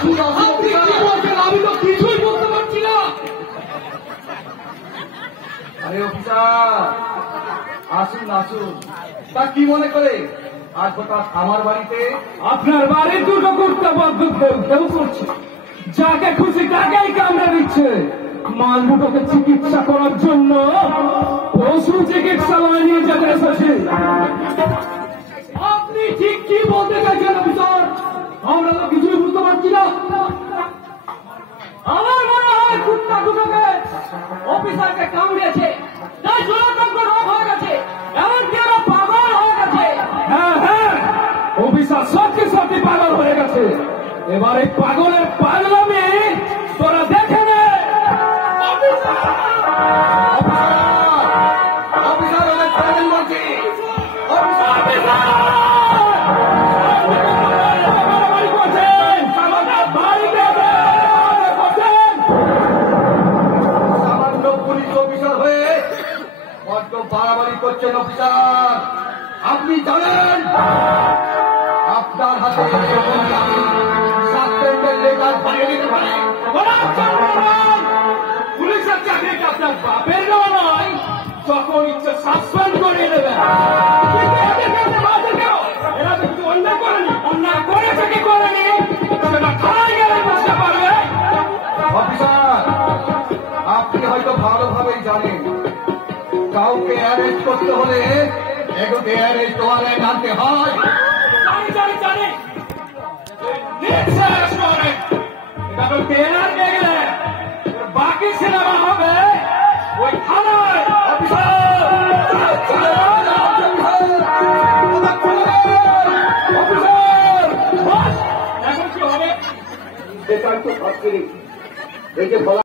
আমি তো কিছুই বলতে পারছি না। আরে অফিসার, আসুন আসুন। তা কি মনে করে আজ হঠাৎ আমার বাড়িতে? আপনার বাড়ি দুটো কর্তব্য কেউ করছে, যাকে খুশি তাকেই কামড়ে দিচ্ছে। মাল দুটোকে চিকিৎসা করার জন্য পশু চিকিৎসালয়ে নিয়ে যেতে এসেছে। আপনি ঠিক কি বলতে চাইছেন অফিসার? আমরা তো কিছুই বুঝতে পারছি না। আমার মনে হয় কুত্তা দুটোকে অফিসারকে কামড়িয়েছে, তাই জলাতঙ্ক রোগ হয়ে গেছে, এমনকি ওরা পাগল হয়ে গেছে। হ্যাঁ হ্যাঁ, অফিসার সত্যি সত্যি পাগল হয়ে গেছে। এবার এই পাগলের পাগলামি তোরা দেখে নে। অফিসার অনেক প্রয়োজন বলছি। সামান্য পুলিশ অফিসার হয়ে বড্ড বাড়াবাড়ি করছেন অফিসার। আপনি জানেন আপনার হাতে সাসপেন্ডের লেটার ধরিয়ে দিতে পারে। পুলিশের চাকরিটা আপনার বাপের দেওয়া নয়, যখন ইচ্ছে সাসপেন্ড করিয়ে দেবেন। এরা তো কিছু অন্যায় করেনি, অন্যায় করেছে কি করেনি সেটা থানায় গেলে বুঝতে পারবে। অফিসার, আপনি হয়তো ভালোভাবেই জানেন কাউকে অ্যারেস্ট করতে হলে এগুলোকে অ্যারেস্ট ওয়ারেন্ট আনতে হয়। জানি জানি জানি, এটা তো ট্রেলার নিয়ে গেলে বাকি সিনেমা হবে ওই থানায়। এখন কি হবে? বেকার তো ভাবছিলি এই যে